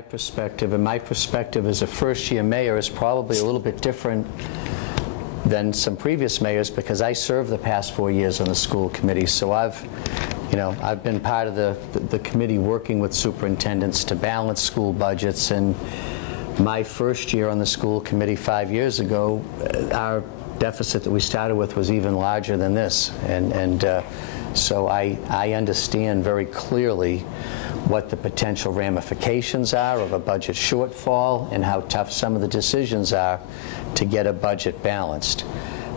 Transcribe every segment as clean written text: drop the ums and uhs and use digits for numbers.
my perspective, and my perspective as a first-year mayor is probably a little bit different than some previous mayors because I served the past 4 years on the school committee. So I've been part of the committee working with superintendents to balance school budgets. And my first year on the school committee 5 years ago, our deficit that we started with was even larger than this. So I understand very clearly what the potential ramifications are of a budget shortfall and how tough some of the decisions are to get a budget balanced.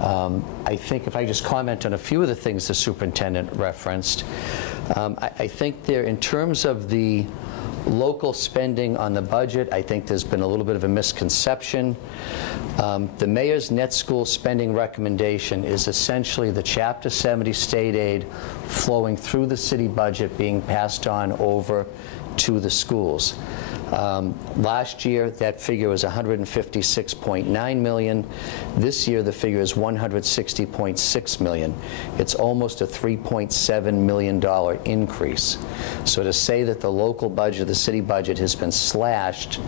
I think if I just comment on a few of the things the superintendent referenced, I think there, in terms of the local spending on the budget, I think there's been a little bit of a misconception. The mayor's net school spending recommendation is essentially the Chapter 70 state aid flowing through the city budget being passed on over to the schools. Last year, that figure was $156.9 million. This year, the figure is $160.6 million. It's almost a $3.7 million increase. So to say that the local budget, the city budget, has been slashed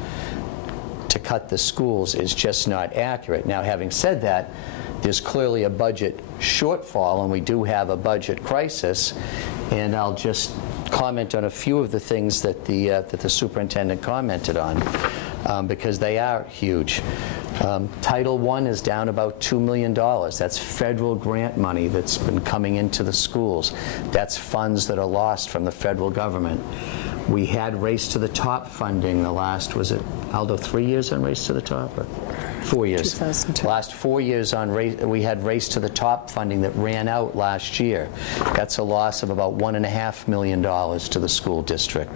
to cut the schools is just not accurate. Now, having said that, there's clearly a budget shortfall, and we do have a budget crisis, and I'll just comment on a few of the things that the superintendent commented on, because they are huge. Title I is down about $2 million. That's federal grant money that's been coming into the schools. That's funds that are lost from the federal government. We had Race to the Top funding the last, was it, Aldo, 3 years on Race to the Top? Or 4 years. 2002. Last 4 years on we had Race to the Top funding that ran out last year. That's a loss of about $1.5 million to the school district.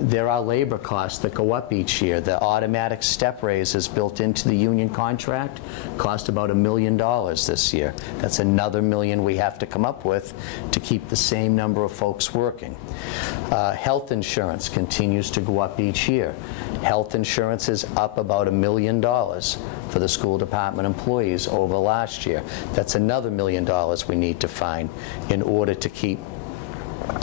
There are labor costs that go up each year. The automatic step raises built into the union contract cost about $1 million this year. That's another $1 million we have to come up with to keep the same number of folks working. Health insurance continues to go up each year. Health insurance is up about $1 million for the school department employees over last year. That's another $1 million we need to find in order to keep,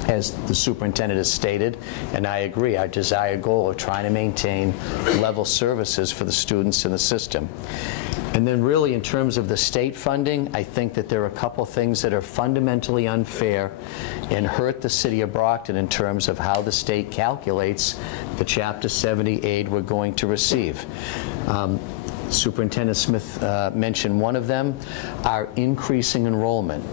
as the superintendent has stated, and I agree, our desired goal of trying to maintain level services for the students in the system. And then really, in terms of the state funding, I think that there are a couple things that are fundamentally unfair and hurt the city of Brockton in terms of how the state calculates the Chapter 70 aid we're going to receive. Superintendent Smith mentioned one of them, our increasing enrollment.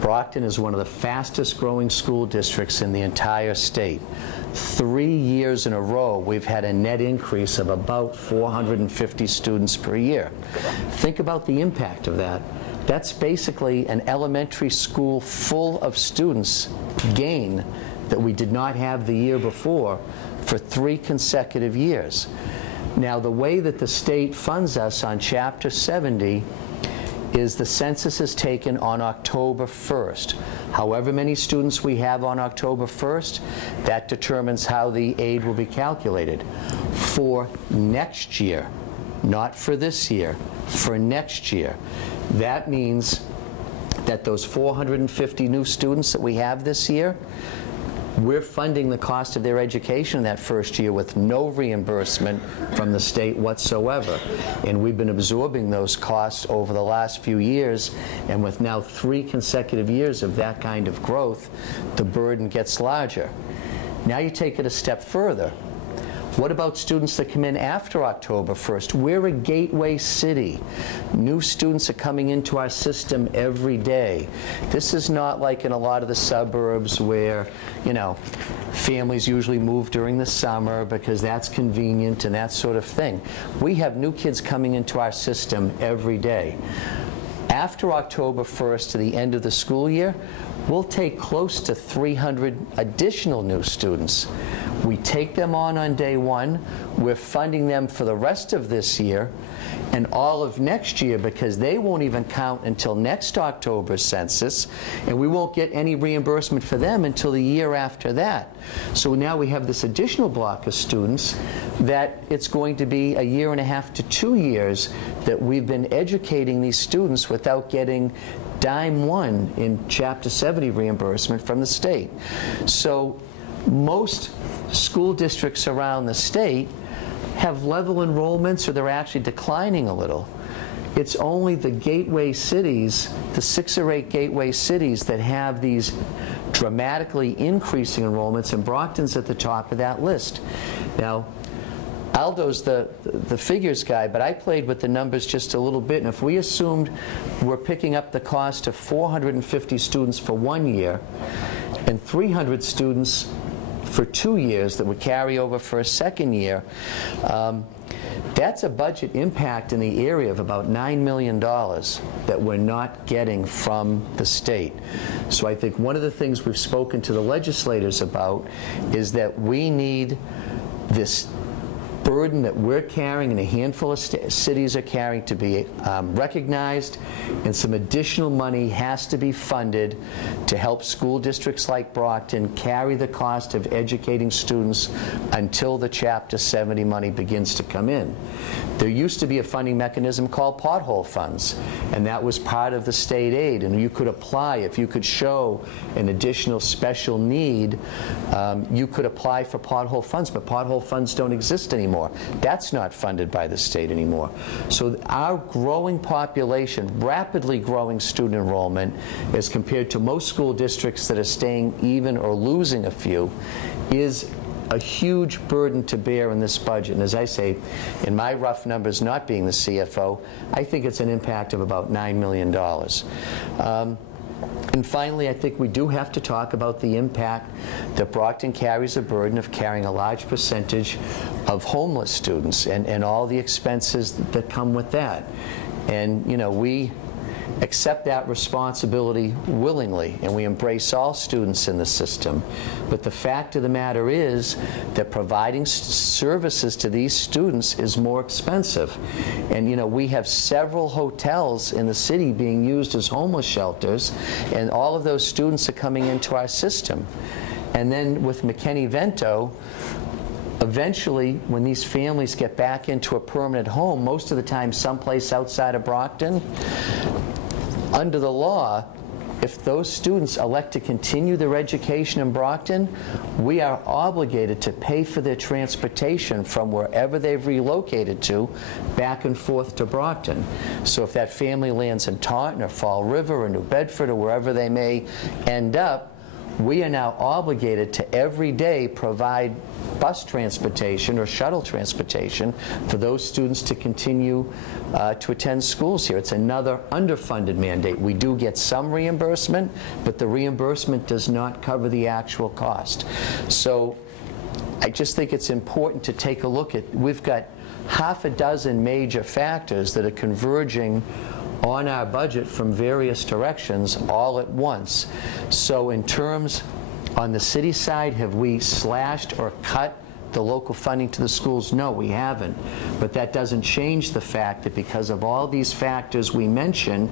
Brockton is one of the fastest growing school districts in the entire state. 3 years in a row, we've had a net increase of about 450 students per year. Think about the impact of that. That's basically an elementary school full of students gain that we did not have the year before for 3 consecutive years. Now, the way that the state funds us on Chapter 70 is the census is taken on October 1st. However many students we have on October 1st, that determines how the aid will be calculated. For next year, not for this year, for next year. That means that those 450 new students that we have this year, we're funding the cost of their education that first year with no reimbursement from the state whatsoever. And we've been absorbing those costs over the last few years, and with now 3 consecutive years of that kind of growth, the burden gets larger. Now you take it a step further. What about students that come in after October 1st? We're a gateway city. New students are coming into our system every day. This is not like in a lot of the suburbs where, you know, families usually move during the summer because that's convenient and that sort of thing. We have new kids coming into our system every day. After October 1st to the end of the school year, we'll take close to 300 additional new students. We take them on day one. We're funding them for the rest of this year and all of next year because they won't even count until next October's census, and we won't get any reimbursement for them until the year after that. So now we have this additional block of students that it's going to be 1.5 to 2 years that we've been educating these students without getting dime one in Chapter 70 reimbursement from the state. So most school districts around the state have level enrollments, or they're actually declining a little. It's only the gateway cities, the 6 or 8 gateway cities, that have these dramatically increasing enrollments, and Brockton's at the top of that list. Now, Aldo's the figures guy, but I played with the numbers just a little bit, and if we assumed we're picking up the cost of 450 students for 1 year and 300 students for 2 years that would carry over for a second year, that's a budget impact in the area of about $9 million that we're not getting from the state. So I think one of the things we've spoken to the legislators about is that we need this burden that we're carrying and a handful of cities are carrying to be recognized, and some additional money has to be funded to help school districts like Brockton carry the cost of educating students until the Chapter 70 money begins to come in. There used to be a funding mechanism called pothole funds, and that was part of the state aid, and you could apply if you could show an additional special need. You could apply for pothole funds, but pothole funds don't exist anymore. That's not funded by the state anymore. So our growing population, rapidly growing student enrollment, as compared to most school districts that are staying even or losing a few, is a huge burden to bear in this budget. And as I say, in my rough numbers, not being the CFO, I think it's an impact of about $9 million. And finally, I think we do have to talk about the impact that Brockton carries a burden of carrying a large percentage of homeless students and all the expenses that come with that. And, you know, we accept that responsibility willingly, and we embrace all students in the system. But the fact of the matter is that providing services to these students is more expensive. And, you know, we have several hotels in the city being used as homeless shelters, and all of those students are coming into our system. And then with McKinney-Vento, eventually, when these families get back into a permanent home, most of the time someplace outside of Brockton, under the law, if those students elect to continue their education in Brockton, we are obligated to pay for their transportation from wherever they've relocated to back and forth to Brockton. So if that family lands in Taunton or Fall River or New Bedford or wherever they may end up, we are now obligated to every day provide bus transportation or shuttle transportation for those students to continue to attend schools here. It's another underfunded mandate. We do get some reimbursement, but the reimbursement does not cover the actual cost. So I just think it's important to take a look at, we've got half a dozen major factors that are converging on our budget from various directions all at once. So in terms, on the city side, have we slashed or cut the local funding to the schools? No, we haven't. But that doesn't change the fact that because of all these factors we mentioned,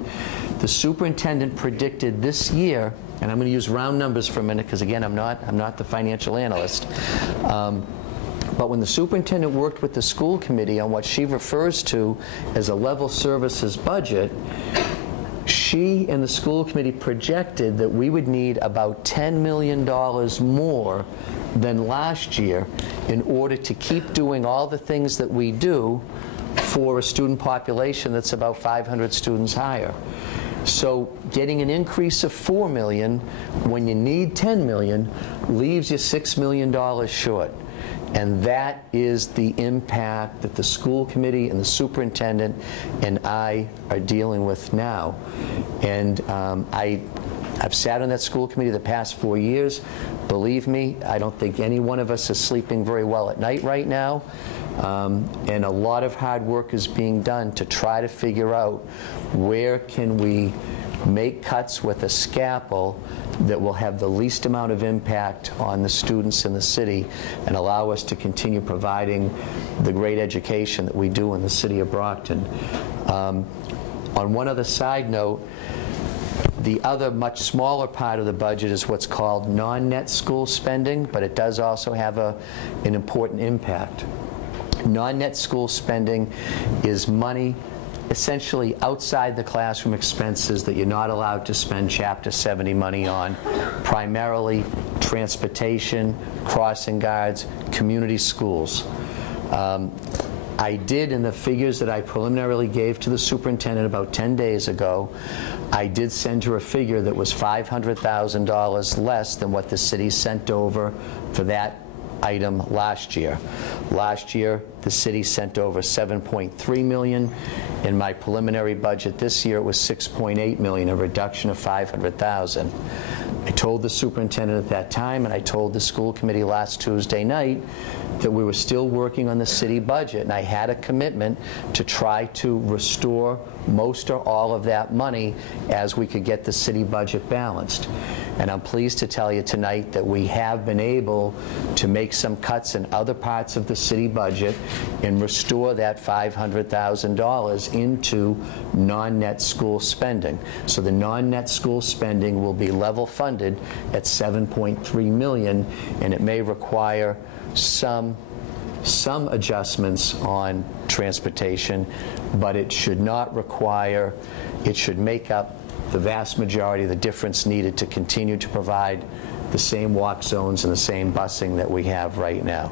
the superintendent predicted this year, and I'm going to use round numbers for a minute because again, I'm not the financial analyst. But when the superintendent worked with the school committee on what she refers to as a level services budget, she and the school committee projected that we would need about $10 million more than last year in order to keep doing all the things that we do for a student population that's about 500 students higher. So getting an increase of $4 million when you need $10 million leaves you $6 million short. And that is the impact that the school committee and the superintendent and I are dealing with now. And I've sat on that school committee the past 4 years. Believe me, I don't think any one of us is sleeping very well at night right now. And a lot of hard work is being done to try to figure out where can we make cuts with a scalpel that will have the least amount of impact on the students in the city and allow us to continue providing the great education that we do in the city of Brockton. On one other side note, the other much smaller part of the budget is what's called non-net school spending, but it does also have an important impact. Non-net school spending is money essentially outside the classroom expenses that you're not allowed to spend Chapter 70 money on, primarily transportation, crossing guards, community schools. I did, in the figures that I preliminarily gave to the superintendent about 10 days ago, I did send her a figure that was $500,000 less than what the city sent over for that item last year. Last year, the city sent over $7.3 million. In my preliminary budget this year, it was $6.8 million, a reduction of $500,000. I told the superintendent at that time, and I told the school committee last Tuesday night, that we were still working on the city budget, and I had a commitment to try to restore most or all of that money as we could get the city budget balanced. And I'm pleased to tell you tonight that we have been able to make some cuts in other parts of the city budget and restore that $500,000 into non-net school spending. So the non-net school spending will be level funded at $7.3 million, and it may require some adjustments on transportation, but it should not require, it should make up the vast majority of the difference needed to continue to provide the same walk zones and the same busing that we have right now.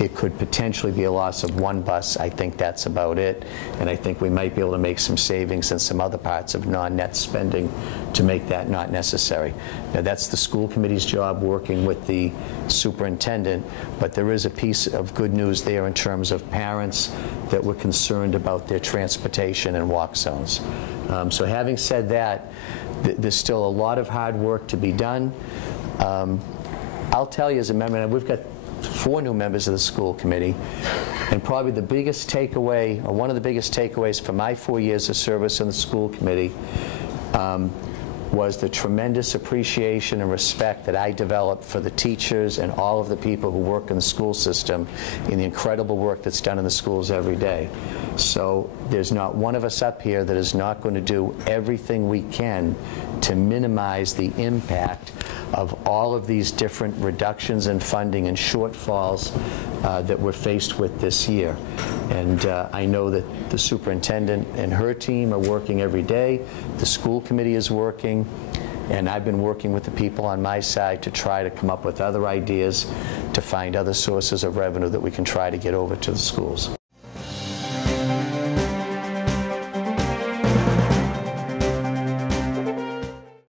It could potentially be a loss of one bus. I think that's about it. And I think we might be able to make some savings in some other parts of non-net spending to make that not necessary. Now, that's the school committee's job, working with the superintendent, but there is a piece of good news there in terms of parents that were concerned about their transportation and walk zones. So having said that, there's still a lot of hard work to be done. I'll tell you as a member, and we've got 4 new members of the school committee, and probably the biggest takeaway, or one of the biggest takeaways from my 4 years of service in the school committee, was the tremendous appreciation and respect that I developed for the teachers and all of the people who work in the school system in the incredible work that's done in the schools every day. So there's not one of us up here that is not going to do everything we can to minimize the impact of all of these different reductions in funding and shortfalls that we're faced with this year. And I know that the superintendent and her team are working every day. The school committee is working. And I've been working with the people on my side to try to come up with other ideas to find other sources of revenue that we can try to get over to the schools.